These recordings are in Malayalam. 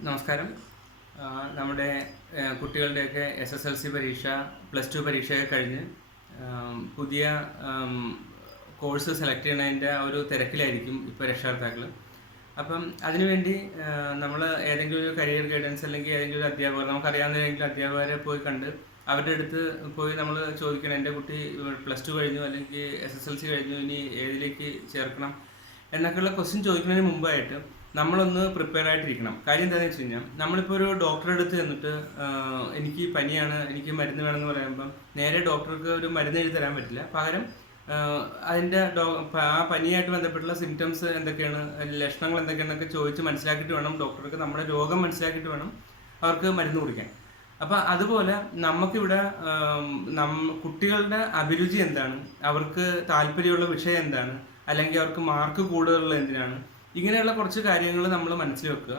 നമസ്കാരം. നമ്മുടെ കുട്ടികളുടെയൊക്കെ എസ് എസ് എൽ സി പരീക്ഷ പ്ലസ് ടു പരീക്ഷയൊക്കെ കഴിഞ്ഞ് പുതിയ കോഴ്സ് സെലക്ട് ചെയ്യണതിന്റെ ഒരു തിരക്കിലായിരിക്കും ഇപ്പോൾ രക്ഷകർത്താക്കൾ അപ്പം അതിനുവേണ്ടി നമ്മൾ ഏതെങ്കിലും ഒരു കരിയർ ഗൈഡൻസ് അല്ലെങ്കിൽ ഏതെങ്കിലും ഒരു അധ്യാപകർ നമുക്കറിയാവുന്ന ഏതെങ്കിലും അധ്യാപകരെ പോയി കണ്ട് അവരുടെ അടുത്ത് പോയി നമ്മൾ ചോദിക്കണം എന്റെ കുട്ടി പ്ലസ് ടു കഴിഞ്ഞു അല്ലെങ്കിൽ എസ് എസ് എൽ സി കഴിഞ്ഞു ഇനി ഏതിലേക്ക് ചേർക്കണം? എന്നൊക്കെയുള്ള ക്വസ്റ്റ്യൻ ചോദിക്കുന്നതിന് മുമ്പായിട്ട് നമ്മളൊന്ന് പ്രിപ്പയർ ആയിട്ടിരിക്കണം. കാര്യം എന്താണെന്ന് വെച്ച് കഴിഞ്ഞാൽ നമ്മളിപ്പോൾ ഒരു ഡോക്ടറെ അടുത്ത് ചെന്നിട്ട് എനിക്ക് പനിയാണ് എനിക്ക് മരുന്ന് വേണമെന്ന് പറയുമ്പം നേരെ ഡോക്ടർക്ക് ഒരു മരുന്ന് എഴുതി തരാൻ പറ്റില്ല. പകരം അതിന്റെ ഡോ ആ പനിയായിട്ട് ബന്ധപ്പെട്ടുള്ള സിംറ്റംസ് എന്തൊക്കെയാണ് ലക്ഷണങ്ങൾ എന്തൊക്കെയാണെന്നൊക്കെ ചോദിച്ച് മനസ്സിലാക്കിയിട്ട് വേണം ഡോക്ടർക്ക് നമ്മുടെ രോഗം മനസ്സിലാക്കിയിട്ട് വേണം അവർക്ക് മരുന്ന് കൊടുക്കാൻ. അപ്പോൾ അതുപോലെ നമുക്കിവിടെ നം കുട്ടികളുടെ അഭിരുചി എന്താണ്? അവർക്ക് താല്പര്യമുള്ള വിഷയം എന്താണ്? അല്ലെങ്കിൽ അവർക്ക് മാർക്ക് കൂടുതലുള്ള എന്തിനാണ്? ഇങ്ങനെയുള്ള കുറച്ച് കാര്യങ്ങൾ നമ്മൾ മനസ്സിൽ വെക്കുക.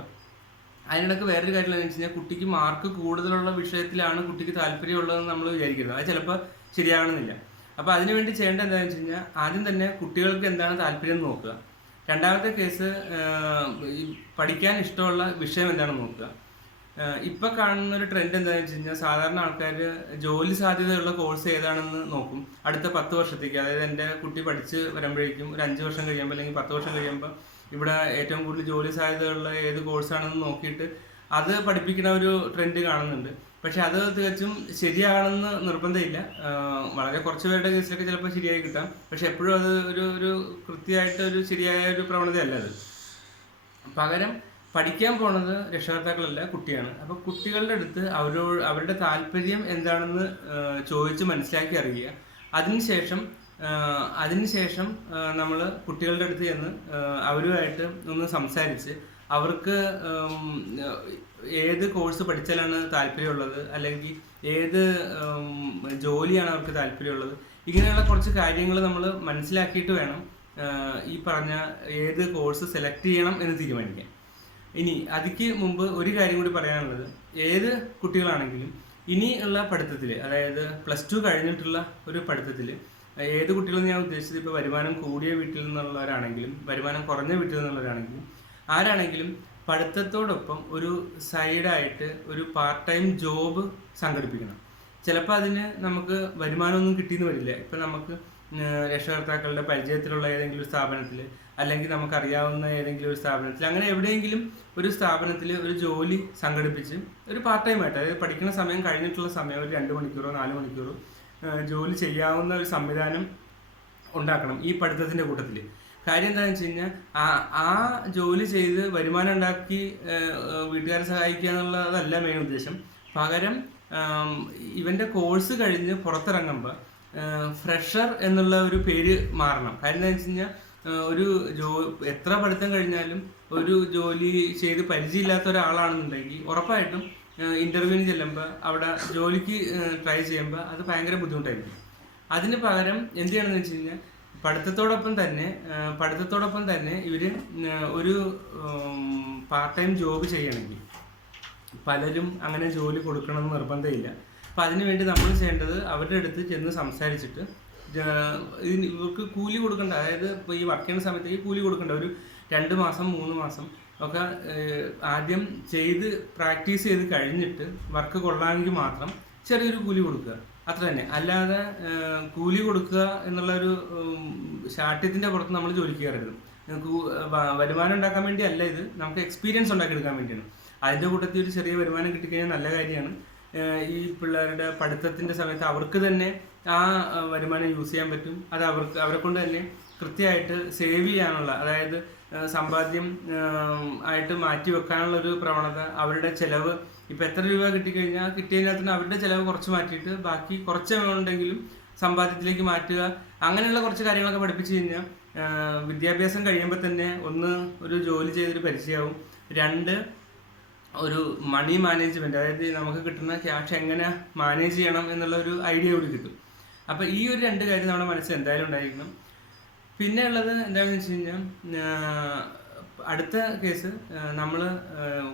അതിനിടയ്ക്ക് വേറൊരു കാര്യം എന്താണെന്ന് വെച്ച് കഴിഞ്ഞാൽ കുട്ടിക്ക് മാർക്ക് കൂടുതലുള്ള വിഷയത്തിലാണ് കുട്ടിക്ക് താല്പര്യമുള്ളതെന്ന് നമ്മൾ വിചാരിക്കുന്നത് അത് ചിലപ്പോൾ ശരിയാകണമെന്നില്ല അപ്പോൾ അതിനുവേണ്ടി ചെയ്യേണ്ടത് എന്താണെന്ന് വെച്ച് കഴിഞ്ഞാൽ ആദ്യം തന്നെ കുട്ടികൾക്ക് എന്താണ് താല്പര്യം എന്ന് നോക്കുക. രണ്ടാമത്തെ കേസ് പഠിക്കാൻ ഇഷ്ടമുള്ള വിഷയം എന്താണെന്ന് നോക്കുക. ഇപ്പൊ കാണുന്ന ഒരു ട്രെൻഡ് എന്താണെന്ന് വെച്ച് കഴിഞ്ഞാൽ സാധാരണ ആൾക്കാർ ജോലി സാധ്യതയുള്ള കോഴ്സ് ഏതാണെന്ന് നോക്കും. അടുത്ത പത്ത് വർഷത്തേക്ക്. അതായത് എന്റെ കുട്ടി പഠിച്ച് വരുമ്പോഴേക്കും ഒരു അഞ്ച് വർഷം കഴിയുമ്പോൾ അല്ലെങ്കിൽ പത്ത് വർഷം കഴിയുമ്പോൾ ഇവിടെ ഏറ്റവും കൂടുതൽ ജോലി സാധ്യതയുള്ള ഏത് കോഴ്സാണെന്ന് നോക്കിയിട്ട് അത് പഠിപ്പിക്കുന്ന ഒരു ട്രെൻഡ് കാണുന്നുണ്ട്. പക്ഷെ അത് തികച്ചും ശരിയാണെന്ന് നിർബന്ധമില്ല. വളരെ കുറച്ച് പേരുടെ കേസിലൊക്കെ ചിലപ്പോൾ ശരിയായി കിട്ടാം. പക്ഷെ എപ്പോഴും അത് ഒരു ഒരു കൃത്യമായിട്ട് ഒരു ശരിയായ ഒരു പ്രവണതയല്ല അത്. പകരം പഠിക്കാൻ പോണത് രക്ഷകർത്താക്കളല്ല കുട്ടിയാണ്. അപ്പോൾ കുട്ടികളുടെ അടുത്ത് അവരോ അവരുടെ താല്പര്യം എന്താണെന്ന് ചോദിച്ച് മനസ്സിലാക്കി അറിയുക. അതിനുശേഷം അതിനുശേഷം നമ്മൾ കുട്ടികളുടെ അടുത്ത് ചെന്ന് അവരുമായിട്ട് ഒന്ന് സംസാരിച്ച് അവർക്ക് ഏത് കോഴ്സ് പഠിച്ചാലാണ് താല്പര്യമുള്ളത് അല്ലെങ്കിൽ ഏത് ജോലിയാണ് അവർക്ക് താല്പര്യമുള്ളത് ഇങ്ങനെയുള്ള കുറച്ച് കാര്യങ്ങൾ നമ്മൾ മനസ്സിലാക്കിയിട്ട് വേണം ഈ പറഞ്ഞ ഏത് കോഴ്സ് സെലക്ട് ചെയ്യണം എന്ന് തീരുമാനിക്കാൻ. ഇനി അതിക്ക് മുമ്പ് ഒരു കാര്യം കൂടി പറയാനുള്ളത് ഏത് കുട്ടികളാണെങ്കിലും ഇനി ഉള്ള പഠിത്തത്തിൽ അതായത് പ്ലസ് ടു കഴിഞ്ഞിട്ടുള്ള ഒരു പഠിത്തത്തിൽ ഏത് കുട്ടികളും ഞാൻ ഉദ്ദേശിച്ചത് ഇപ്പോൾ വരുമാനം കൂടിയ വീട്ടിൽ നിന്നുള്ളവരാണെങ്കിലും വരുമാനം കുറഞ്ഞ വീട്ടിൽ നിന്നുള്ളവരാണെങ്കിലും ആരാണെങ്കിലും പഠിത്തത്തോടൊപ്പം ഒരു സൈഡായിട്ട് ഒരു പാർട്ട് ടൈം ജോബ് സംഘടിപ്പിക്കണം. ചിലപ്പോൾ അതിന് നമുക്ക് വരുമാനമൊന്നും കിട്ടിയെന്ന് വരില്ല. ഇപ്പം നമുക്ക് രക്ഷകർത്താക്കളുടെ പരിചയത്തിലുള്ള ഏതെങ്കിലും ഒരു സ്ഥാപനത്തിൽ അല്ലെങ്കിൽ നമുക്കറിയാവുന്ന ഏതെങ്കിലും ഒരു സ്ഥാപനത്തിൽ അങ്ങനെ എവിടെയെങ്കിലും ഒരു സ്ഥാപനത്തിൽ ഒരു ജോലി സംഘടിപ്പിച്ച് ഒരു പാർട്ട് ടൈം ആയിട്ട് അതായത് പഠിക്കുന്ന സമയം കഴിഞ്ഞിട്ടുള്ള സമയം ഒരു രണ്ട് മണിക്കൂറോ നാല് മണിക്കൂറോ ജോലി ചെയ്യാവുന്ന ഒരു സംവിധാനം ഉണ്ടാക്കണം ഈ പഠിത്തത്തിന്റെ കൂട്ടത്തിൽ കാര്യം എന്താണെന്ന് വെച്ച് കഴിഞ്ഞാൽ ആ ആ ജോലി ചെയ്ത് വരുമാനം ഉണ്ടാക്കി വീട്ടുകാരെ സഹായിക്കുക എന്നുള്ളതല്ല മെയിൻ ഉദ്ദേശം. പകരം ഇവന്റെ കോഴ്സ് കഴിഞ്ഞ് പുറത്തിറങ്ങുമ്പോൾ ഫ്രഷർ എന്നുള്ള ഒരു പേര് മാറണം. കാര്യം എന്താണെന്ന് വെച്ച് കഴിഞ്ഞാൽ ഒരു ജോ എത്ര പഠിത്തം കഴിഞ്ഞാലും ഒരു ജോലി ചെയ്ത് പരിചയമില്ലാത്ത ഒരാളാണെന്നുണ്ടെങ്കിൽ ഉറപ്പായിട്ടും ഇന്റർവ്യൂവിന് ചെല്ലുമ്പോൾ അവിടെ ജോലിക്ക് ട്രൈ ചെയ്യുമ്പോൾ അത് ഭയങ്കര ബുദ്ധിമുട്ടായിരിക്കും. അതിന് പകരം എന്ത് ചെയ്യണമെന്ന് വെച്ച് കഴിഞ്ഞാൽ പഠിത്തത്തോടൊപ്പം തന്നെ പഠിത്തത്തോടൊപ്പം തന്നെ ഇവർ ഒരു പാർട്ട് ടൈം ജോബ് ചെയ്യണമെങ്കിൽ. പലരും അങ്ങനെ ജോലി കൊടുക്കണമെന്ന് നിർബന്ധമില്ല. അപ്പം അതിനുവേണ്ടി നമ്മൾ ചെയ്യേണ്ടത് അവരുടെ അടുത്ത് ചെന്ന് സംസാരിച്ചിട്ട് ഇവർക്ക് കൂലി കൊടുക്കണ്ട. അതായത് ഇപ്പോൾ ഈ വർക്ക് ചെയ്യുന്ന സമയത്തേക്ക് കൂലി കൊടുക്കേണ്ട. ഒരു രണ്ട് മാസം മൂന്ന് മാസം ഒക്കെ ആദ്യം ചെയ്ത് പ്രാക്ടീസ് ചെയ്ത് കഴിഞ്ഞിട്ട് വർക്ക് കൊള്ളാമെങ്കിൽ മാത്രം ചെറിയൊരു കൂലി കൊടുക്കുക. അത്ര തന്നെ. അല്ലാതെ കൂലി കൊടുക്കുക എന്നുള്ള ഒരു ശാഠ്യത്തിന്റെ പുറത്ത് നമ്മൾ ജോലിക്ക് കയറരുത്. വരുമാനം ഉണ്ടാക്കാൻ വേണ്ടി അല്ല ഇത്. നമുക്ക് എക്സ്പീരിയൻസ് ഉണ്ടാക്കിയെടുക്കാൻ വേണ്ടിയാണ്. അതിന്റെ കൂട്ടത്തിൽ ഒരു ചെറിയ വരുമാനം കിട്ടിക്കഴിഞ്ഞാൽ നല്ല കാര്യമാണ്. ഈ പിള്ളേരുടെ പഠിത്തത്തിന്റെ സമയത്ത് അവർക്ക് തന്നെ ആ വരുമാനം യൂസ് ചെയ്യാൻ പറ്റും. അത് അവർക്ക് അവരെ കൊണ്ട് തന്നെ കൃത്യമായിട്ട് സേവ് ചെയ്യാനുള്ള അതായത് സമ്പാദ്യം ആയിട്ട് മാറ്റി വെക്കാനുള്ള ഒരു പ്രവണത അവരുടെ ചിലവ്. ഇപ്പൊ എത്ര രൂപ കിട്ടിക്കഴിഞ്ഞാൽ കിട്ടിയതിനകത്ത് അവരുടെ ചിലവ് കുറച്ച് മാറ്റിയിട്ട് ബാക്കി കുറച്ച് ഉണ്ടെങ്കിലും സമ്പാദ്യത്തിലേക്ക് മാറ്റുക. അങ്ങനെയുള്ള കുറച്ച് കാര്യങ്ങളൊക്കെ പഠിപ്പിച്ചു കഴിഞ്ഞാൽ വിദ്യാഭ്യാസം കഴിയുമ്പോൾ തന്നെ ഒന്ന് ഒരു ജോലി ചെയ്തൊരു പരിചയമാവും. രണ്ട് ഒരു മണി മാനേജ്മെന്റ് അതായത് നമുക്ക് കിട്ടുന്ന ക്യാഷ് എങ്ങനെ മാനേജ് ചെയ്യണം എന്നുള്ള ഒരു ഐഡിയ കൂടി കിട്ടും. അപ്പോൾ ഈ ഒരു രണ്ട് കാര്യം നമ്മുടെ മനസ്സിൽ എന്തായാലും ഉണ്ടായിരിക്കണം. പിന്നെ ഉള്ളത് എന്താണെന്ന് വെച്ച് കഴിഞ്ഞാൽ അടുത്ത കേസ് നമ്മൾ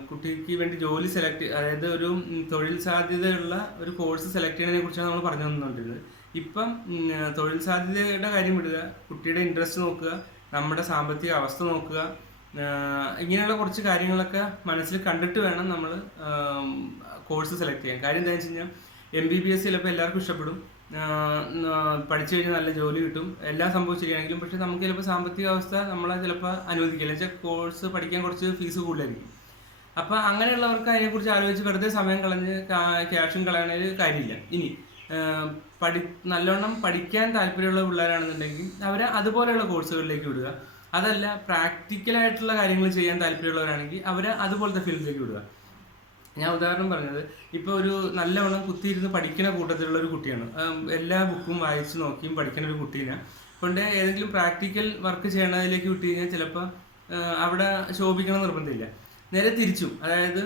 കുട്ടിക്ക് വേണ്ടി ജോലി സെലക്ട് അതായത് ഒരു തൊഴിൽ സാധ്യതയുള്ള ഒരു കോഴ്സ് സെലക്ട് ചെയ്യുന്നതിനെ കുറിച്ചാണ് നമ്മൾ പറഞ്ഞു തന്നുകൊണ്ടിരുന്നത് ഇപ്പം തൊഴിൽ സാധ്യതയുടെ കാര്യം വിടുക കുട്ടിയുടെ ഇൻട്രസ്റ്റ് നോക്കുക നമ്മുടെ സാമ്പത്തിക അവസ്ഥ നോക്കുക ഇങ്ങനെയുള്ള കുറച്ച് കാര്യങ്ങളൊക്കെ മനസ്സിൽ കണ്ടിട്ട് വേണം നമ്മൾ കോഴ്സ് സെലക്ട് ചെയ്യാൻ. കാര്യം എന്താണെന്ന് വെച്ച് കഴിഞ്ഞാൽ എം ബി ബി എസ് ചിലപ്പോൾ എല്ലാവർക്കും ഇഷ്ടപ്പെടും. പഠിച്ചു കഴിഞ്ഞാൽ നല്ല ജോലി കിട്ടും. എല്ലാം സംഭവം പക്ഷെ നമുക്ക് ചിലപ്പോൾ സാമ്പത്തിക അവസ്ഥ നമ്മളെ ചിലപ്പോൾ അനുവദിക്കില്ല. വെച്ചാൽ കോഴ്സ് പഠിക്കാൻ കുറച്ച് ഫീസ് കൂടുതലായിരിക്കും. അപ്പൊ അങ്ങനെയുള്ളവർക്ക് അതിനെക്കുറിച്ച് ആലോചിച്ച് വെറുതെ സമയം കളഞ്ഞ് ക്യാഷും കളയണതിൽ കാര്യമില്ല. ഇനി പഠി നല്ലോണം പഠിക്കാൻ താല്പര്യമുള്ള പിള്ളേരാണെന്നുണ്ടെങ്കിൽ അവരെ അതുപോലെയുള്ള കോഴ്സുകളിലേക്ക് വിടുക. അതല്ല പ്രാക്ടിക്കലായിട്ടുള്ള കാര്യങ്ങൾ ചെയ്യാൻ താല്പര്യമുള്ളവരാണെങ്കിൽ അവരെ അതുപോലത്തെ ഫീൽഡിലേക്ക് വിടുക. ഞാൻ ഉദാഹരണം പറഞ്ഞത് ഇപ്പോൾ ഒരു നല്ലവണ്ണം കുത്തിയിരുന്ന് പഠിക്കുന്ന കൂട്ടത്തിലുള്ള ഒരു കുട്ടിയാണ്. എല്ലാ ബുക്കും വായിച്ച് നോക്കിയും പഠിക്കുന്ന ഒരു കുട്ടീനെ. കൊണ്ട് ഏതെങ്കിലും പ്രാക്ടിക്കൽ വർക്ക് ചെയ്യണതിലേക്ക് വിട്ട് കഴിഞ്ഞാൽ ചിലപ്പോൾ അവിടെ ശോഭിക്കണം നിർബന്ധമില്ല. നേരെ തിരിച്ചു. അതായത്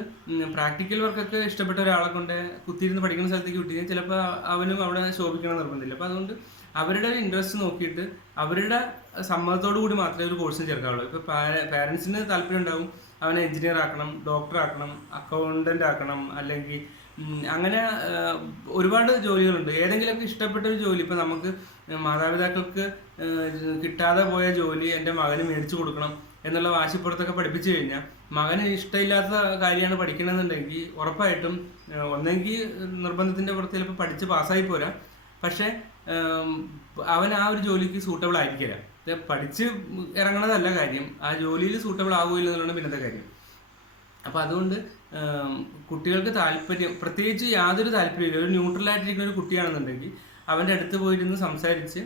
പ്രാക്ടിക്കൽ വർക്കൊക്കെ ഇഷ്ടപ്പെട്ട ഒരാളെ കൊണ്ട് കുത്തിയിരുന്ന് പഠിക്കുന്ന സ്ഥലത്തേക്ക് വിട്ട് കഴിഞ്ഞാൽ ചിലപ്പോൾ അവനും അവിടെ ശോഭിക്കണം നിർബന്ധമില്ല. അപ്പോൾ അതുകൊണ്ട് അവരുടെ ഒരു ഇൻട്രസ്റ്റ് നോക്കിയിട്ട് അവരുടെ സമ്മതത്തോടു കൂടി മാത്രമേ ഒരു കോഴ്സിന് ചേർക്കാവുള്ളൂ. ഇപ്പോൾ പാരൻസിന് താല്പര്യം ഉണ്ടാവും അവനെ എഞ്ചിനീയർ ആക്കണം ഡോക്ടർ ആക്കണം അക്കൗണ്ടന്റ് ആക്കണം അല്ലെങ്കിൽ അങ്ങനെ ഒരുപാട് ജോലികളുണ്ട്. ഏതെങ്കിലുമൊക്കെ ഇഷ്ടപ്പെട്ട ഒരു ജോലി. ഇപ്പം നമുക്ക് മാതാപിതാക്കൾക്ക് കിട്ടാതെ പോയ ജോലി എന്റെ മകന് മേടിച്ചു കൊടുക്കണം എന്നുള്ള വാശിപ്പുറത്തൊക്കെ പഠിപ്പിച്ചു കഴിഞ്ഞാൽ മകന് ഇഷ്ടമില്ലാത്ത കാര്യമാണ് പഠിക്കണമെന്നുണ്ടെങ്കിൽ ഉറപ്പായിട്ടും ഒന്നെങ്കിൽ നിർബന്ധത്തിന്റെ പുറത്ത് ചിലപ്പോൾ പഠിച്ച് പാസ്സായി പോരാ. പക്ഷേ അവൻ ആ ഒരു ജോലിക്ക് സൂട്ടബിൾ ആയിരിക്കില്ല. പഠിച്ച് ഇറങ്ങണതല്ല കാര്യം. ആ ജോലിയിൽ സൂട്ടബിൾ ആകുമില്ല എന്നുള്ളതാണ് പിന്നത്തെ കാര്യം. അപ്പൊ അതുകൊണ്ട് കുട്ടികൾക്ക് താല്പര്യം പ്രത്യേകിച്ച് യാതൊരു താല്പര്യമില്ല ഒരു ന്യൂട്രൽ ആയിട്ടിരിക്കുന്ന ഒരു കുട്ടിയാണെന്നുണ്ടെങ്കിൽ അവന്റെ അടുത്ത് പോയിരുന്ന് സംസാരിച്ച്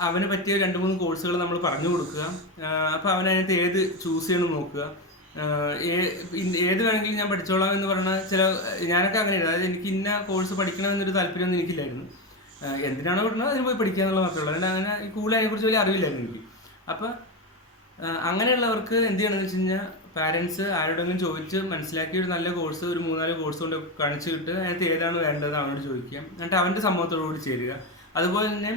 അവന് പറ്റിയ രണ്ട് മൂന്ന് കോഴ്സുകൾ നമ്മൾ പറഞ്ഞു കൊടുക്കുക. അപ്പോൾ അതിനകത്ത് ഏത് ചൂസ് ചെയ്യണം നോക്കുക. ഏത് വേണമെങ്കിലും ഞാൻ പഠിച്ചോളാം എന്ന് പറഞ്ഞ ചില ഞാനൊക്കെ അങ്ങനെയായിരുന്നു. അതായത് എനിക്ക് ഇന്ന കോഴ്സ് പഠിക്കണം എന്നൊരു താല്പര്യമൊന്നും എനിക്കില്ലായിരുന്നു. എന്തിനാണോ കിട്ടുന്നത് അതിന് പോയി പഠിക്കുക എന്നുള്ള മാത്രമേ ഉള്ളൂ. അതുകൊണ്ട് അങ്ങനെ ഈ അതിനെക്കുറിച്ച് വലിയ അറിവില്ലായിരുന്നു എനിക്ക്. അപ്പം അങ്ങനെയുള്ളവർക്ക് എന്ത് ചെയ്യണമെന്ന് വെച്ച് കഴിഞ്ഞാൽ പാരൻസ് ആരോടെങ്കിലും ചോദിച്ച് മനസ്സിലാക്കി ഒരു നല്ല കോഴ്സ് ഒരു മൂന്നാൽ കോഴ്സ് കൊണ്ട് കാണിച്ചു കിട്ട് അതിനകത്ത് ഏതാണ് വേണ്ടത് അവനോട് ചോദിക്കുക. എന്നിട്ട് അവന്റെ സമ്മതത്തോടു കൂടി ചേരുക. അതുപോലെ തന്നെ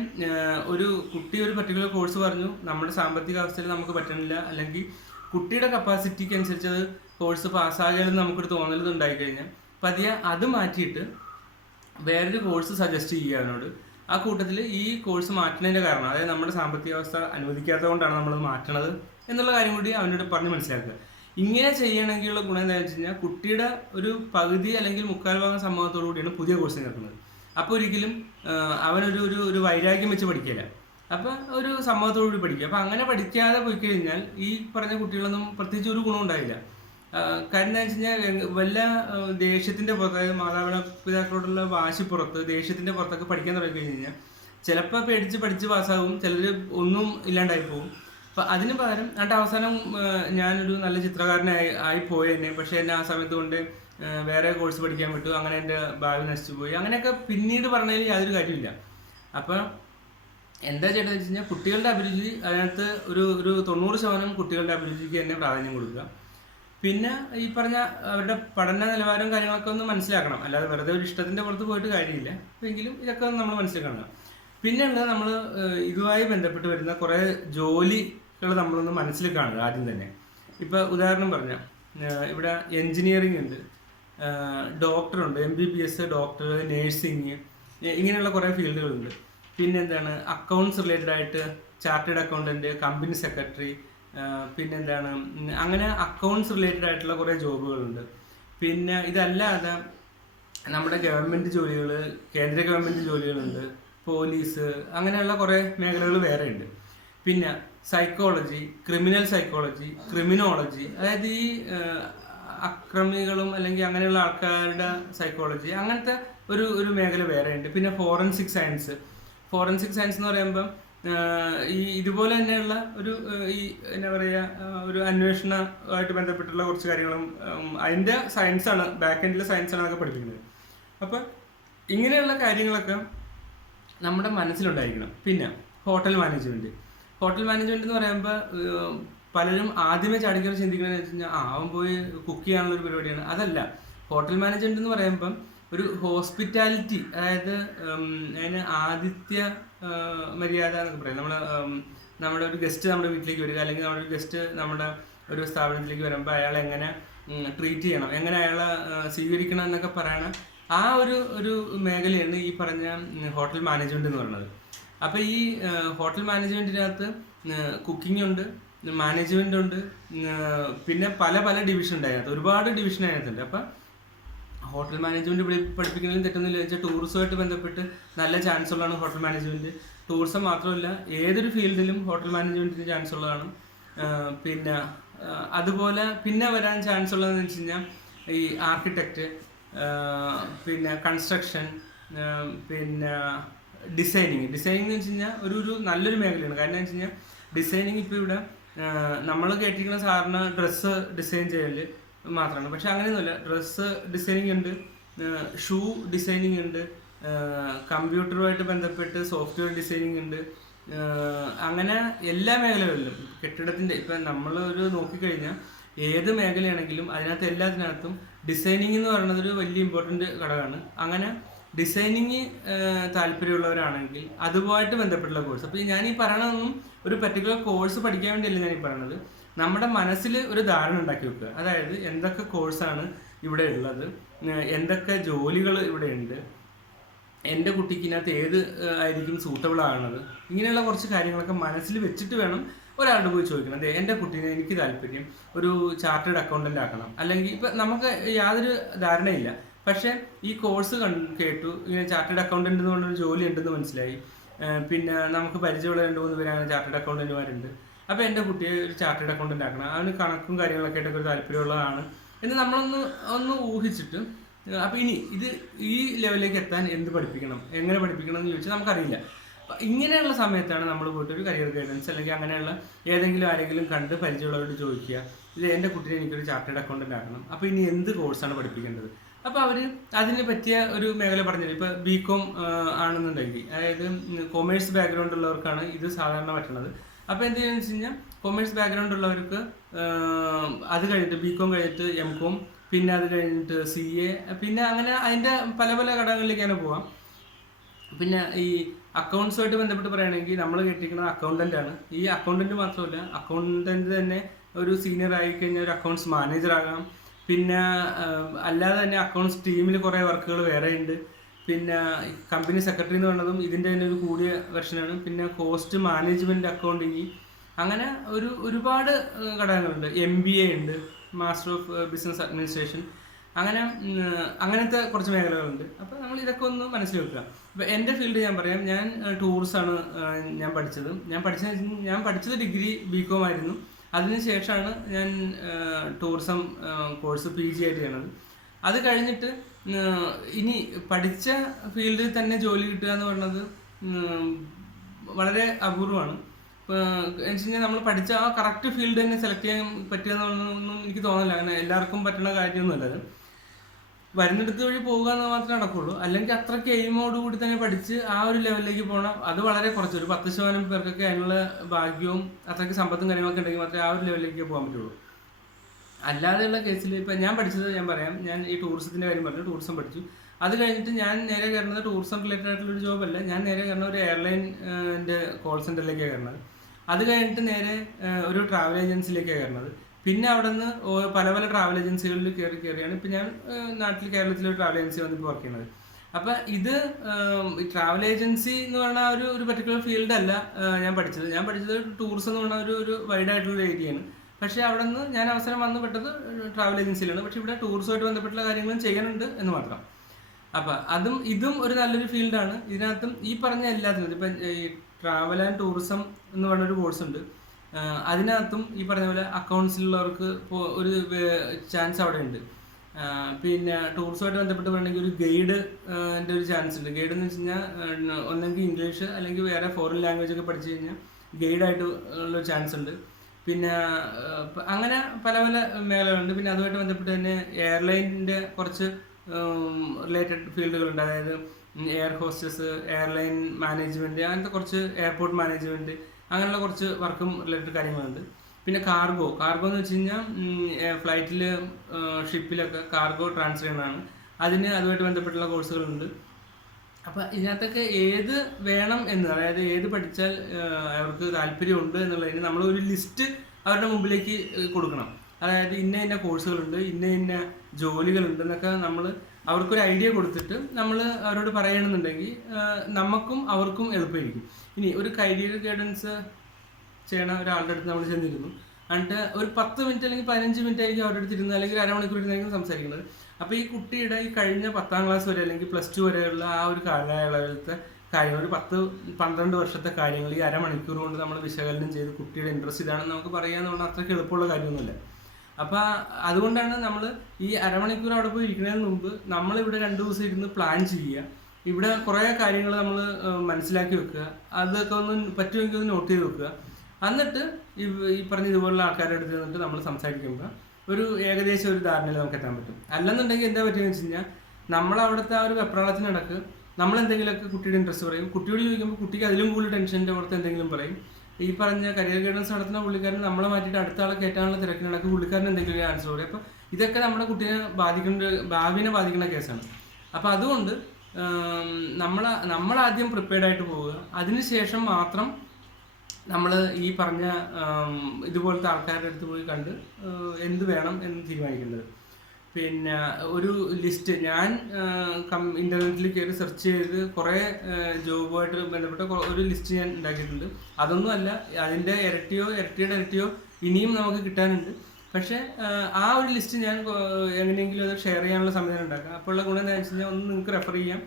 ഒരു കുട്ടി ഒരു പർട്ടിക്കുലർ കോഴ്സ് പറഞ്ഞു നമ്മുടെ സാമ്പത്തിക അവസ്ഥയിൽ നമുക്ക് പറ്റണില്ല. അല്ലെങ്കിൽ കുട്ടിയുടെ കപ്പാസിറ്റിക്ക് അനുസരിച്ച് അത് കോഴ്സ് പാസ്സാകലെന്ന് നമുക്കൊരു തോന്നൽ ഉണ്ടായിക്കഴിഞ്ഞാൽ പതിയെ അത് മാറ്റിയിട്ട് വേറൊരു കോഴ്സ് സജസ്റ്റ് ചെയ്യുക അവനോട് ആ കൂട്ടത്തിൽ ഈ കോഴ്സ് മാറ്റുന്നതിന്റെ കാരണം അതായത് നമ്മുടെ സാമ്പത്തിക അവസ്ഥ അനുവദിക്കാത്തത് കൊണ്ടാണ് നമ്മൾ മാറ്റണത് എന്നുള്ള കാര്യം കൂടി അവനോട് പറഞ്ഞ് മനസ്സിലാക്കുക. ഇങ്ങനെ ചെയ്യണമെങ്കിലുള്ള ഗുണം എന്താണെന്ന് വെച്ച് കഴിഞ്ഞാൽ കുട്ടിയുടെ ഒരു പകുതി അല്ലെങ്കിൽ മുക്കാൽ ഭാഗം സമ്മതത്തോടു കൂടിയാണ് പുതിയ കോഴ്സ് നിൽക്കുന്നത് അപ്പോൾ ഒരിക്കലും അവനൊരു ഒരു ഒരു വൈരാഗ്യം വെച്ച് പഠിക്കില്ല അപ്പോൾ ഒരു സമ്മതത്തോടു കൂടി പഠിക്കുക. അപ്പോൾ അങ്ങനെ പഠിക്കാതെ പോയി കഴിഞ്ഞാൽ ഈ പറഞ്ഞ കുട്ടികളൊന്നും പ്രത്യേകിച്ച് ഒരു ഗുണം ഉണ്ടായില്ല കാര്യം എന്താ വെച്ച് കഴിഞ്ഞാൽ വല്ല ദേഷ്യത്തിന്റെ പുറത്ത് അതായത് മാതാപിതാക്കളോടുള്ള വാശി പുറത്ത് ദേഷ്യത്തിന്റെ പുറത്തൊക്കെ പഠിക്കാൻ തുടങ്ങി കഴിഞ്ഞ് കഴിഞ്ഞാൽ ചിലപ്പോൾ പേടിച്ച് പഠിച്ച് പാസ്സാവും ചിലർ ഒന്നും ഇല്ലാണ്ടായി പോകും. അപ്പൊ അതിന് പകരം എന്നിട്ട് അവസാനം ഞാനൊരു നല്ല ചിത്രകാരനായി ആയി പോയി എന്നെ. പക്ഷേ എന്നെ ആ സമയത്ത് കൊണ്ട് വേറെ കോഴ്സ് പഠിക്കാൻ വിട്ടു. അങ്ങനെ എന്റെ ഭാവി നശിച്ചു പോയി. അങ്ങനെയൊക്കെ പിന്നീട് പറഞ്ഞതിൽ യാതൊരു കാര്യമില്ല അപ്പൊ എന്താ ചെയ്യേണ്ടതെന്ന് വെച്ച് കഴിഞ്ഞാൽ കുട്ടികളുടെ അഭിരുചി അതിനകത്ത് ഒരു ഒരു തൊണ്ണൂറ് ശതമാനം കുട്ടികളുടെ അഭിരുചിക്ക് തന്നെ പ്രാധാന്യം കൊടുക്കുക. പിന്നെ ഈ പറഞ്ഞ അവരുടെ പഠന നിലവാരവും കാര്യങ്ങളൊക്കെ ഒന്ന് മനസ്സിലാക്കണം. അല്ലാതെ വെറുതെ ഒരു ഇഷ്ടത്തിന്റെ പുറത്ത് പോയിട്ട് കാര്യമില്ല. എങ്കിലും ഇതൊക്കെ നമ്മൾ മനസ്സിലാക്കണം. പിന്നെ ഉള്ളത് നമ്മൾ ഇതുമായി ബന്ധപ്പെട്ട് വരുന്ന കുറേ ജോലികൾ നമ്മളൊന്ന് മനസ്സിൽ കാണുക ആദ്യം തന്നെ. ഇപ്പൊ ഉദാഹരണം പറഞ്ഞ ഇവിടെ എഞ്ചിനീയറിംഗ് ഉണ്ട് ഡോക്ടറുണ്ട് M B B S doctor nursing ഇങ്ങനെയുള്ള കുറേ ഫീൽഡുകളുണ്ട്. പിന്നെ എന്താണ് അക്കൗണ്ട്സ് റിലേറ്റഡ് ആയിട്ട് ചാർട്ടേഡ് അക്കൗണ്ടന്റ് കമ്പനി സെക്രട്ടറി പിന്നെന്താണ്? അങ്ങനെ അക്കൗണ്ട്സ് റിലേറ്റഡ് ആയിട്ടുള്ള കുറേ ജോബുകളുണ്ട്. പിന്നെ ഇതല്ലാതെ നമ്മുടെ ഗവൺമെന്റ് ജോലികൾ കേന്ദ്ര ഗവൺമെന്റ് ജോലികളുണ്ട്. പോലീസ് അങ്ങനെയുള്ള കുറേ മേഖലകൾ വേറെ ഉണ്ട് പിന്നെ സൈക്കോളജി ക്രിമിനൽ സൈക്കോളജി ക്രിമിനോളജി അതായത് ഈ അക്രമികളും അല്ലെങ്കിൽ അങ്ങനെയുള്ള ആൾക്കാരുടെ സൈക്കോളജി അങ്ങനത്തെ ഒരു ഒരു മേഖല വേറെ ഉണ്ട് പിന്നെ ഫോറൻസിക് സയൻസ് ഫോറൻസിക് സയൻസ് എന്ന് പറയുമ്പം ഈ ഇതുപോലെ തന്നെയുള്ള ഒരു ഈ എന്താ പറയുക ഒരു അന്വേഷണമായിട്ട് ബന്ധപ്പെട്ടുള്ള കുറച്ച് കാര്യങ്ങളും അതിന്റെ സയൻസാണ് ബാക്ക് എൻഡിലെ സയൻസാണ് അതൊക്കെ പഠിപ്പിക്കുന്നത്. അപ്പം ഇങ്ങനെയുള്ള കാര്യങ്ങളൊക്കെ നമ്മുടെ മനസ്സിലുണ്ടായിരിക്കണം. പിന്നെ ഹോട്ടൽ മാനേജ്മെന്റ് ഹോട്ടൽ മാനേജ്മെന്റ് എന്ന് പറയുമ്പോൾ പലരും ആദ്യമേ ചാടിക്കറി ചിന്തിക്കണമെന്ന് വെച്ച് കഴിഞ്ഞാൽ ആ പോയി കുക്ക് ചെയ്യാനുള്ള ഒരു പരിപാടിയാണ്. അതല്ല ഹോട്ടൽ മാനേജ്മെന്റ് എന്ന് പറയുമ്പം ഒരു ഹോസ്പിറ്റാലിറ്റി അതായത് അതിന് ആതിഥ്യ മര്യാദ എന്നൊക്കെ പറയാം. നമ്മൾ നമ്മുടെ ഒരു ഗസ്റ്റ് നമ്മുടെ വീട്ടിലേക്ക് വരിക അല്ലെങ്കിൽ നമ്മുടെ ഒരു ഗസ്റ്റ് നമ്മുടെ ഒരു സ്ഥാപനത്തിലേക്ക് വരുമ്പോൾ അയാൾ എങ്ങനെ ട്രീറ്റ് ചെയ്യണം എങ്ങനെ അയാളെ സ്വീകരിക്കണം എന്നൊക്കെ പറയണ ആ ഒരു ഒരു മേഖലയാണ് ഈ പറഞ്ഞ ഹോട്ടൽ മാനേജ്മെന്റ് എന്ന് പറയുന്നത്. അപ്പോൾ ഈ ഹോട്ടൽ മാനേജ്മെന്റിനകത്ത് കുക്കിംഗ് ഉണ്ട് മാനേജ്മെന്റ് ഉണ്ട് പിന്നെ പല പല ഡിവിഷൻ ഉണ്ട് അതിനകത്ത്. ഒരുപാട് ഡിവിഷൻ അതിനകത്തുണ്ട്. അപ്പം ഹോട്ടൽ മാനേജ്മെന്റ് പഠിപ്പിക്കുന്നതിലും തെറ്റൊന്നുമില്ല. വെച്ചാൽ ടൂറിസമായിട്ട് ബന്ധപ്പെട്ട് നല്ല ചാൻസ് ഉള്ളതാണ് ഹോട്ടൽ മാനേജ്മെന്റ്. ടൂറിസം മാത്രമല്ല ഏതൊരു ഫീൽഡിലും ഹോട്ടൽ മാനേജ്മെന്റിന് ചാൻസ് ഉള്ളതാണ്. പിന്നെ അതുപോലെ പിന്നെ വരാൻ ചാൻസ് ഉള്ളതെന്ന് വെച്ച് കഴിഞ്ഞാൽ ഈ ആർക്കിടെക്റ്റ് പിന്നെ കൺസ്ട്രക്ഷൻ പിന്നെ ഡിസൈനിങ് ഡിസൈനിങ് എന്ന് വെച്ച് കഴിഞ്ഞാൽ ഒരു ഒരു നല്ലൊരു മേഖലയാണ്. കാരണം എന്ന് വെച്ച് കഴിഞ്ഞാൽ ഡിസൈനിങ് ഇപ്പോൾ ഇവിടെ നമ്മൾ കേട്ടിരിക്കുന്ന സാറിന് ഡ്രസ്സ് ഡിസൈൻ ചെയ്യൽ മാത്രമാണ്. പക്ഷെ അങ്ങനെയൊന്നുമില്ല. ഡ്രസ്സ് ഡിസൈനിങ് ഉണ്ട്. ഷൂ ഡിസൈനിങ് ഉണ്ട്. കമ്പ്യൂട്ടറുമായിട്ട് ബന്ധപ്പെട്ട് സോഫ്റ്റ്വെയർ ഡിസൈനിങ് ഉണ്ട്. അങ്ങനെ എല്ലാ മേഖലകളിലും കെട്ടിടത്തിന്റെ ഇപ്പം നമ്മൾ ഒരു നോക്കിക്കഴിഞ്ഞാൽ ഏത് മേഖലയാണെങ്കിലും അതിനകത്ത് എല്ലാത്തിനകത്തും ഡിസൈനിങ് എന്ന് പറയുന്നത് ഒരു വലിയ ഇമ്പോർട്ടന്റ് ഘടകമാണ്. അങ്ങനെ ഡിസൈനിങ് താല്പര്യമുള്ളവരാണെങ്കിൽ അതുമായിട്ട് ബന്ധപ്പെട്ടുള്ള കോഴ്സ്. അപ്പോൾ ഞാൻ ഈ പറയണതൊന്നും ഒരു പർട്ടിക്കുലർ കോഴ്സ് പഠിക്കാൻ വേണ്ടിയല്ല ഞാൻ ഈ പറയണത്. നമ്മുടെ മനസ്സിൽ ഒരു ധാരണ ഉണ്ടാക്കി വെക്കുക. അതായത് എന്തൊക്കെ കോഴ്സാണ് ഇവിടെ ഉള്ളത് എന്തൊക്കെ ജോലികൾ ഇവിടെ ഉണ്ട് എന്റെ കുട്ടിക്ക് ഇതിനകത്ത് ഏത് ആയിരിക്കും സൂട്ടബിൾ ആകുന്നത് ഇങ്ങനെയുള്ള കുറച്ച് കാര്യങ്ങളൊക്കെ മനസ്സിൽ വെച്ചിട്ട് വേണം ഒരാളുടെ പോയി ചോദിക്കണം. അതെ എന്റെ കുട്ടീനെ എനിക്ക് താല്പര്യം ഒരു ചാർട്ടേഡ് അക്കൗണ്ടന്റ് ആക്കണം. അല്ലെങ്കിൽ ഇപ്പം നമുക്ക് യാതൊരു ധാരണയില്ല. പക്ഷേ ഈ കോഴ്സ് കേട്ടു ഇങ്ങനെ ചാർട്ടേഡ് അക്കൗണ്ടന്റ് എന്ന് പറഞ്ഞൊരു ജോലി ഉണ്ടെന്ന് മനസ്സിലായി. പിന്നെ നമുക്ക് പരിചയമുള്ള രണ്ട് മൂന്ന് പേരാണ് ചാർട്ടേഡ് അക്കൗണ്ടന്റുമാരുണ്ട് അപ്പോൾ എന്റെ കുട്ടിയെ ഒരു ചാർട്ടേഡ് അക്കൗണ്ടന്റ് ആക്കണം. അവന് കണക്കും കാര്യങ്ങളൊക്കെ ആയിട്ടൊക്കെ ഒരു താല്പര്യമുള്ളതാണ്. എന്ന് നമ്മളൊന്ന് ഒന്ന് ഊഹിച്ചിട്ട് അപ്പൊ ഇനി ഇത് ഈ ലെവലിലേക്ക് എത്താൻ എന്ത് പഠിപ്പിക്കണം? എങ്ങനെ പഠിപ്പിക്കണം എന്ന് ചോദിച്ചാൽ നമുക്കറിയില്ല. ഇങ്ങനെയുള്ള സമയത്താണ് നമ്മൾ പോയിട്ട് ഒരു കരിയർ ഗൈഡൻസ് അല്ലെങ്കിൽ അങ്ങനെയുള്ള ഏതെങ്കിലും ആരെങ്കിലും കണ്ട് പരിചയമുള്ളവരോട് ചോദിക്കുക. ഇത് എന്റെ കുട്ടിയെ എനിക്കൊരു ചാർട്ടേഡ് അക്കൗണ്ടന്റ് ആക്കണം. അപ്പോൾ ഇനി എന്ത് കോഴ്സാണ് പഠിപ്പിക്കേണ്ടത്? അപ്പോൾ അവർ അതിന് പറ്റിയ ഒരു മേഖല പറഞ്ഞത് ഇപ്പോൾ ബി കോം ആണെന്നുണ്ടെങ്കിൽ അതായത് കൊമേഴ്സ് ബാക്ക്ഗ്രൗണ്ട് ഉള്ളവർക്കാണ് ഇത് സാധാരണ പറ്റുന്നത് അപ്പോൾ എന്ത് ചെയ്യുന്നത് വെച്ച് കഴിഞ്ഞാൽ കൊമേഴ്സ് ബാക്ക്ഗ്രൗണ്ട് ഉള്ളവർക്ക് അത് കഴിഞ്ഞിട്ട് ബി കോം കഴിഞ്ഞിട്ട് എം കോം പിന്നെ അത് കഴിഞ്ഞിട്ട് സി എ പിന്നെ അങ്ങനെ അതിന്റെ പല പല ഘടകങ്ങളിലേക്ക് തന്നെ പോവാം. പിന്നെ ഈ അക്കൗണ്ട്സുമായിട്ട് ബന്ധപ്പെട്ട് പറയുകയാണെങ്കിൽ നമ്മൾ കേട്ടിരിക്കുന്നത് അക്കൗണ്ടന്റ് ആണ്. ഈ അക്കൗണ്ടന്റ് മാത്രമല്ല അക്കൗണ്ടന്റ് തന്നെ ഒരു സീനിയർ ആയി കഴിഞ്ഞാൽ ഒരു അക്കൗണ്ട്സ് മാനേജർ ആകാം. പിന്നെ അല്ലാതെ തന്നെ അക്കൗണ്ട്സ് ടീമിൽ കുറേ വർക്കുകൾ വേറെ ഉണ്ട് പിന്നെ കമ്പനി സെക്രട്ടറി എന്ന് പറയുന്നതും ഇതിന്റെ തന്നെ ഒരു കൂടിയ വെർഷനാണ് പിന്നെ കോസ്റ്റ് മാനേജ്മെന്റ് അക്കൗണ്ടിങ് അങ്ങനെ ഒരു ഒരുപാട് ഘടകങ്ങളുണ്ട്. എം ബി എ ഉണ്ട് മാസ്റ്റർ ഓഫ് ബിസിനസ് അഡ്മിനിസ്ട്രേഷൻ അങ്ങനെ അങ്ങനത്തെ കുറച്ച് മേഖലകളുണ്ട്. അപ്പോൾ നമ്മൾ ഇതൊക്കെ ഒന്ന് മനസ്സിൽ വെക്കുക ഇപ്പോൾ എന്റെ ഫീൽഡ് ഞാൻ പറയാം. ഞാൻ ടൂറിസമാണ് ഞാൻ പഠിച്ചത്. ഞാൻ പഠിച്ച ഞാൻ പഠിച്ചത് ഡിഗ്രി ബി കോം ആയിരുന്നു. അതിനുശേഷമാണ് ഞാൻ ടൂറിസം കോഴ്സ് പി ജി ആയിട്ട് ചെയ്യണത് അത് കഴിഞ്ഞിട്ട് ഇനി പഠിച്ച ഫീൽഡിൽ തന്നെ ജോലി കിട്ടുക എന്ന് പറയുന്നത് വളരെ അപൂർവമാണ്. എന്ന് നമ്മൾ പഠിച്ച ആ കറക്റ്റ് ഫീൽഡ് തന്നെ സെലക്ട് ചെയ്യാൻ പറ്റുക എന്നുള്ളതൊന്നും എനിക്ക് തോന്നില്ല അങ്ങനെ എല്ലാവർക്കും പറ്റുന്ന കാര്യമൊന്നുമല്ല അത്. വരുന്നിടത്ത് വഴി പോകുക എന്ന് മാത്രമേ നടക്കുള്ളൂ. അല്ലെങ്കിൽ അത്രയ്ക്ക് എയിമോടുകൂടി തന്നെ പഠിച്ച് ആ ഒരു ലെവലിലേക്ക് പോകണം. അത് വളരെ കുറച്ച് ഒരു പത്ത് ശതമാനം പേർക്കൊക്കെ അതിനുള്ള ഭാഗ്യവും അത്രയ്ക്ക് സമ്പത്തും കാര്യങ്ങളൊക്കെ ഉണ്ടെങ്കിൽ മാത്രമേ ആ ഒരു ലെവലിലേക്ക് പോകാൻ പറ്റുള്ളൂ. അല്ലാതെയുള്ള കേസിൽ ഇപ്പം ഞാൻ പഠിച്ചത് ഞാൻ പറയാം ഞാൻ ഈ ടൂറിസത്തിന്റെ കാര്യം പറഞ്ഞു ടൂറിസം പഠിച്ചു. അത് കഴിഞ്ഞിട്ട് ഞാൻ നേരെ കയറുന്നത് ടൂറിസം റിലേറ്റഡ് ആയിട്ടുള്ള ഒരു ജോബല്ല ഞാൻ നേരെ കയറുന്നത് ഒരു എയർലൈന്റെ കോൾ സെന്ററിലേക്കാണ് കയറുന്നത്. അത് കഴിഞ്ഞിട്ട് നേരെ ഒരു ട്രാവൽ ഏജൻസിയിലേക്കാണ് കയറുന്നത്. പിന്നെ അവിടെ നിന്ന് പല പല ട്രാവൽ ഏജൻസികളിൽ കയറി കയറിയാണ് ഇപ്പം ഞാൻ നാട്ടിൽ കേരളത്തിലെ ട്രാവൽ ഏജൻസി വന്നിപ്പോൾ വർക്ക് ചെയ്യുന്നത്. അപ്പം ഇത് ട്രാവൽ ഏജൻസി എന്ന് പറഞ്ഞ ഒരു ഒരു പർട്ടിക്കുലർ ഫീൽഡല്ല ഞാൻ പഠിച്ചത്. ഞാൻ പഠിച്ചത് ടൂറിസം എന്ന് പറഞ്ഞ ഒരു ഒരു വൈഡ് ആയിട്ടുള്ള ഏരിയയാണ് പക്ഷേ അവിടെ നിന്ന് ഞാൻ അവസരം വന്ന് പെട്ടത് ട്രാവൽ ഏജൻസിയിലാണ് പക്ഷേ ഇവിടെ ടൂറിസമായിട്ട് ബന്ധപ്പെട്ടുള്ള കാര്യങ്ങളും ചെയ്യാനുണ്ട് എന്ന് മാത്രം. അപ്പം അതും ഇതും ഒരു നല്ലൊരു ഫീൽഡാണ്. ഇതിനകത്തും ഈ പറഞ്ഞ എല്ലാത്തിനും ഇപ്പം ഈ ട്രാവൽ ആൻഡ് ടൂറിസം എന്ന് പറഞ്ഞൊരു കോഴ്സ് ഉണ്ട്. അതിനകത്തും ഈ പറഞ്ഞ പോലെ അക്കൗണ്ട്സിലുള്ളവർക്ക് ഒരു ചാൻസ് അവിടെ ഉണ്ട് പിന്നെ ടൂറിസമായിട്ട് ബന്ധപ്പെട്ട് വേണമെങ്കിൽ ഒരു ഗൈഡ് എന്റെ ഒരു ചാൻസ് ഉണ്ട്. ഗൈഡ് എന്ന് വെച്ച് കഴിഞ്ഞാൽ ഒന്നെങ്കിൽ ഇംഗ്ലീഷ് അല്ലെങ്കിൽ വേറെ ഫോറിൻ ലാംഗ്വേജ് ഒക്കെ പഠിച്ചു കഴിഞ്ഞാൽ ഗൈഡായിട്ട് ഉള്ള ചാൻസ് ഉണ്ട്. പിന്നെ അങ്ങനെ പല പല മേഖലകളുണ്ട്. പിന്നെ അതുമായിട്ട് ബന്ധപ്പെട്ട് തന്നെ എയർലൈനിന്റെ കുറച്ച് റിലേറ്റഡ് ഫീൽഡുകളുണ്ട്. അതായത് എയർ ഹോസ്റ്റസ് എയർലൈൻ മാനേജ്മെന്റ് അങ്ങനത്തെ കുറച്ച് എയർപോർട്ട് മാനേജ്മെന്റ് അങ്ങനെയുള്ള കുറച്ച് വർക്കും റിലേറ്റഡ് കാര്യങ്ങളുണ്ട്. പിന്നെ കാർഗോ. കാർഗോ എന്ന് വെച്ച് കഴിഞ്ഞാൽ ഫ്ലൈറ്റിൽ ഷിപ്പിലൊക്കെ കാർഗോ ട്രാൻസ്ഫർ ചെയ്യുന്നതാണ്. അതിന് അതുമായിട്ട് ബന്ധപ്പെട്ടുള്ള കോഴ്സുകളുണ്ട്. അപ്പം ഇതിനകത്തൊക്കെ ഏത് വേണം എന്ന് അതായത് ഏത് പഠിച്ചാൽ അവർക്ക് താല്പര്യമുണ്ട് എന്നുള്ളതിന് നമ്മൾ ഒരു ലിസ്റ്റ് അവരുടെ മുമ്പിലേക്ക് കൊടുക്കണം. അതായത് ഇന്ന ഇന്ന കോഴ്സുകളുണ്ട് ഇന്ന ഇന്ന ജോലികളുണ്ട് എന്നൊക്കെ നമ്മൾ അവർക്കൊരു ഐഡിയ കൊടുത്തിട്ട് നമ്മൾ അവരോട് പറയണമെന്നുണ്ടെങ്കിൽ നമുക്കും അവർക്കും എളുപ്പമായിരിക്കും. ഇനി ഒരു കരിയർ ഗൈഡൻസ് ചെയ്യണ ഒരാളുടെ അടുത്ത് നമ്മൾ ചെന്നിരുന്നു. എന്നിട്ട് ഒരു പത്ത് മിനിറ്റ് അല്ലെങ്കിൽ പതിനഞ്ച് മിനിറ്റ് ആയിരിക്കും അവരുടെ അടുത്ത് ഇരുന്ന് അല്ലെങ്കിൽ അരമണിക്കൂർ ഇരുന്നായിരിക്കും സംസാരിക്കുന്നത്. അപ്പോൾ ഈ കുട്ടിയുടെ ഈ കഴിഞ്ഞ പത്താം ക്ലാസ് വരെ അല്ലെങ്കിൽ പ്ലസ് ടു വരെയുള്ള ആ ഒരു കാലയളവിലത്തെ കാര്യങ്ങൾ ഒരു പത്ത് പന്ത്രണ്ട് വർഷത്തെ കാര്യങ്ങൾ ഈ അരമണിക്കൂർ കൊണ്ട് നമ്മൾ വിശകലനം ചെയ്ത് കുട്ടിയുടെ ഇൻട്രസ്റ്റ് ഇതാണെന്ന് നമുക്ക് പറയാന്ന് പറഞ്ഞാൽ അത്രയ്ക്ക് എളുപ്പമുള്ള കാര്യമൊന്നുമില്ല. അപ്പോൾ അതുകൊണ്ടാണ് നമ്മൾ ഈ അരമണിക്കൂർ അവിടെ പോയി ഇരിക്കുന്നതിന് മുമ്പ് നമ്മൾ ഇവിടെ രണ്ട് ദിവസം ഇരുന്ന് പ്ലാൻ ചെയ്യുക. ഇവിടെ കുറേ കാര്യങ്ങൾ നമ്മൾ മനസ്സിലാക്കി വെക്കുക. അതൊക്കെ ഒന്ന് പറ്റുമെങ്കിൽ ഒന്ന് നോട്ട് ചെയ്ത് വെക്കുക. എന്നിട്ട് ഈ പറഞ്ഞ ഇതുപോലുള്ള ആൾക്കാരുടെ അടുത്ത് നിന്നിട്ട് നമ്മൾ സംസാരിക്കുമ്പോൾ ഒരു ഏകദേശം ഒരു ധാരണയിൽ നമുക്ക് എത്താൻ പറ്റും. അല്ലെന്നുണ്ടെങ്കിൽ എന്താ പറ്റുന്നത് വെച്ച് കഴിഞ്ഞാൽ നമ്മളവിടുത്തെ ആ ഒരു വെപ്രാളത്തിനിടക്ക് നമ്മൾ എന്തെങ്കിലുമൊക്കെ കുട്ടിയുടെ ഇൻട്രസ്റ്റ് പറയും. കുട്ടിയോട് ചോദിക്കുമ്പോൾ കുട്ടിക്ക് അതിലും കൂടുതൽ ടെൻഷന്റെ പുറത്ത് എന്തെങ്കിലും പറയും. ഈ പറഞ്ഞ കരിയർ ഗൈഡൻസ് നടത്തുന്ന പുള്ളിക്കാരൻ നമ്മളെ മാറ്റിയിട്ട് അടുത്ത ആളെ കയറ്റാനുള്ള തിരക്കിനിടക്ക് പുള്ളിക്കാരൻ എന്തെങ്കിലും ഒരു ആൻസർ പറയും. അപ്പോൾ ഇതൊക്കെ നമ്മുടെ കുട്ടിയെ ബാധിക്കേണ്ട ഭാവിനെ ബാധിക്കുന്ന കേസാണ്. അപ്പോൾ അതുകൊണ്ട് നമ്മൾ നമ്മളാദ്യം പ്രിപ്പയർഡ് ആയിട്ട് പോവുക. അതിനുശേഷം മാത്രം നമ്മൾ ഈ പറഞ്ഞ ഇതുപോലത്തെ ആൾക്കാരുടെ അടുത്ത് പോയി കണ്ട് എന്ത് വേണം എന്ന് തീരുമാനിക്കേണ്ടത് പിന്നെ ഒരു ലിസ്റ്റ് ഞാൻ കം ഇന്റർനെറ്റിൽ കയറി സെർച്ച് ചെയ്ത് കുറേ ജോബുമായിട്ട് ബന്ധപ്പെട്ട ഒരു ലിസ്റ്റ് ഞാൻ ഉണ്ടാക്കിയിട്ടുണ്ട്. അതൊന്നും അല്ല അതിന്റെ ഇരട്ടിയോ ഇരട്ടിയുടെ ഇരട്ടിയോ ഇനിയും നമുക്ക് കിട്ടാനുണ്ട്. പക്ഷേ ആ, ഒരു ലിസ്റ്റ് ഞാൻ എങ്ങനെയെങ്കിലും അത് ഷെയർ ചെയ്യാനുള്ള സംവിധാനം ഉണ്ടാക്കാം. അപ്പോൾ ഉള്ള ഗുണം എന്താണെന്ന് വെച്ച് കഴിഞ്ഞാൽ ഒന്ന് നിങ്ങൾക്ക് റെഫർ ചെയ്യാം.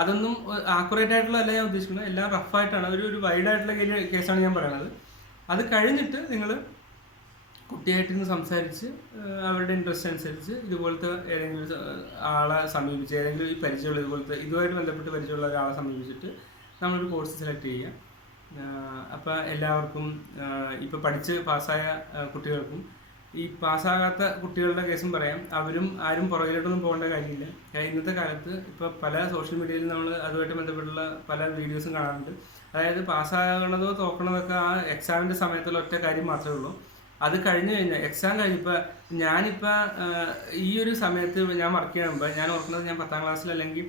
അതൊന്നും ആക്യുറേറ്റ് ആയിട്ടുള്ള അല്ല ഞാൻ ഉദ്ദേശിക്കുന്നത്. എല്ലാം റഫായിട്ടാണ് ഒരു ഒരു വൈഡ് ആയിട്ടുള്ള കേസാണ് ഞാൻ പറയുന്നത് അത് കഴിഞ്ഞിട്ട് നിങ്ങൾ കുട്ടിയായിട്ടിരുന്ന് സംസാരിച്ച് അവരുടെ ഇൻട്രസ്റ്റ് അനുസരിച്ച് ഇതുപോലത്തെ ഏതെങ്കിലും ആളെ സമീപിച്ച് ഏതെങ്കിലും ഈ പരിചയമുള്ള ഇതുപോലത്തെ ഇതുമായിട്ട് ബന്ധപ്പെട്ട് പരിചയമുള്ള ഒരാളെ സമീപിച്ചിട്ട് നമ്മളൊരു കോഴ്സ് സെലക്ട് ചെയ്യുക. അപ്പോൾ എല്ലാവർക്കും ഇപ്പോൾ പഠിച്ച് പാസ്സായ കുട്ടികൾക്കും ഈ പാസ്സാകാത്ത കുട്ടികളുടെ കേസും പറയാം. അവരും ആരും പുറകിലോട്ടൊന്നും പോകേണ്ട കാര്യമില്ല. ഇന്നത്തെ കാലത്ത് ഇപ്പോൾ പല സോഷ്യൽ മീഡിയയിൽ നമ്മൾ അതുമായിട്ട് ബന്ധപ്പെട്ടുള്ള പല വീഡിയോസും കാണാറുണ്ട്. അതായത് പാസ്സാകണതോ തോക്കണതൊക്കെ ആ എക്സാമിന്റെ സമയത്തുള്ള ഒറ്റ കാര്യം മാത്രമേ ഉള്ളൂ. അത് കഴിഞ്ഞു കഴിഞ്ഞാൽ എക്സാം കഴിഞ്ഞപ്പോൾ ഞാനിപ്പോൾ ഈ ഒരു സമയത്ത് ഞാൻ വർക്ക് ചെയ്യുമ്പോൾ ഞാൻ ഓർക്കുന്നത് ഞാൻ പത്താം ക്ലാസ്സിൽ അല്ലെങ്കിൽ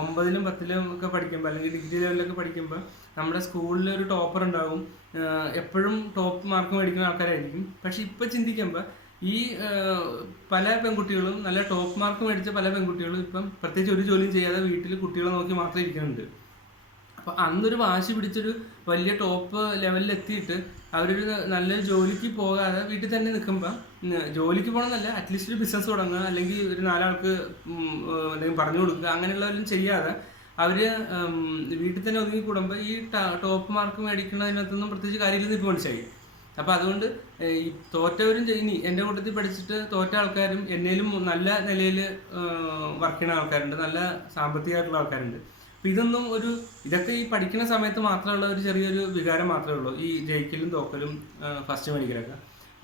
ഒമ്പതിലും പത്തിലും ഒക്കെ പഠിക്കുമ്പോൾ അല്ലെങ്കിൽ ഡിഗ്രി ലെവലിലൊക്കെ പഠിക്കുമ്പോൾ നമ്മുടെ സ്കൂളിൽ ഒരു ടോപ്പർ ഉണ്ടാവും. എപ്പോഴും ടോപ്പ് മാർക്ക് മേടിക്കുന്ന ആൾക്കാരായിരിക്കും. പക്ഷെ ഇപ്പം ചിന്തിക്കുമ്പോൾ ഈ പല പെൺകുട്ടികളും നല്ല ടോപ്പ് മാർക്ക് മേടിച്ച പല പെൺകുട്ടികളും ഇപ്പം പ്രത്യേകിച്ച് ഒരു ജോലിയും ചെയ്യാതെ വീട്ടിൽ കുട്ടികളെ നോക്കി മാത്രം ഇരിക്കുന്നുണ്ട്. അപ്പം അന്നൊരു വാശി പിടിച്ചൊരു വലിയ ടോപ്പ് ലെവലിൽ എത്തിയിട്ട് അവരൊരു നല്ലൊരു ജോലിക്ക് പോകാതെ വീട്ടിൽ തന്നെ നിൽക്കുമ്പോൾ ജോലിക്ക് പോകണമെന്നല്ല അറ്റ്ലീസ്റ്റ് ഒരു ബിസിനസ് തുടങ്ങുക അല്ലെങ്കിൽ ഒരു നാലാൾക്ക് എന്തെങ്കിലും പറഞ്ഞു കൊടുക്കുക അങ്ങനെയുള്ളവരും ചെയ്യാതെ അവർ വീട്ടിൽ തന്നെ ഒതുങ്ങി കൂടുമ്പോൾ ഈ ടോപ്പ് മാർക്ക് മേടിക്കുന്നതിനകത്തൊന്നും പ്രത്യേകിച്ച് കാര്യമില്ലെന്ന് ഇപ്പോൾ മനസ്സിലായി. അപ്പോൾ അതുകൊണ്ട് ഈ തോറ്റവരും ഇനി എന്റെ കൂട്ടത്തിൽ പഠിച്ചിട്ട് തോറ്റ ആൾക്കാരും എന്നേലും നല്ല നിലയിൽ വർക്ക് ചെയ്യുന്ന ആൾക്കാരുണ്ട് നല്ല സാമ്പത്തികമായിട്ടുള്ള ആൾക്കാരുണ്ട്. അപ്പൊ ഇതൊന്നും ഒരു ഇതൊക്കെ ഈ പഠിക്കുന്ന സമയത്ത് മാത്രമുള്ള ഒരു ചെറിയൊരു വികാരം മാത്രമേ ഉള്ളൂ. ഈ ജയിക്കലും തോക്കലും ഫസ്റ്റ് മേടിക്കലൊക്കെ.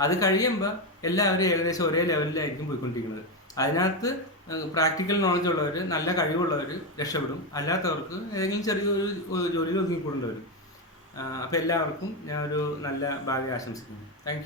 അത് കഴിയുമ്പോൾ എല്ലാവരും ഏകദേശം ഒരേ ലെവലിലായിരിക്കും പോയിക്കൊണ്ടിരിക്കുന്നത്. അതിനകത്ത് പ്രാക്ടിക്കൽ നോളജ് ഉള്ളവർ നല്ല കഴിവുള്ളവർ രക്ഷപ്പെടും. അല്ലാത്തവർക്ക് ഏതെങ്കിലും ചെറിയൊരു ജോലി ജോലിയിൽ വരും. അപ്പോൾ എല്ലാവർക്കും ഞാൻ ഒരു നല്ല ഭാഗ്യം ആശംസിക്കുന്നു. താങ്ക്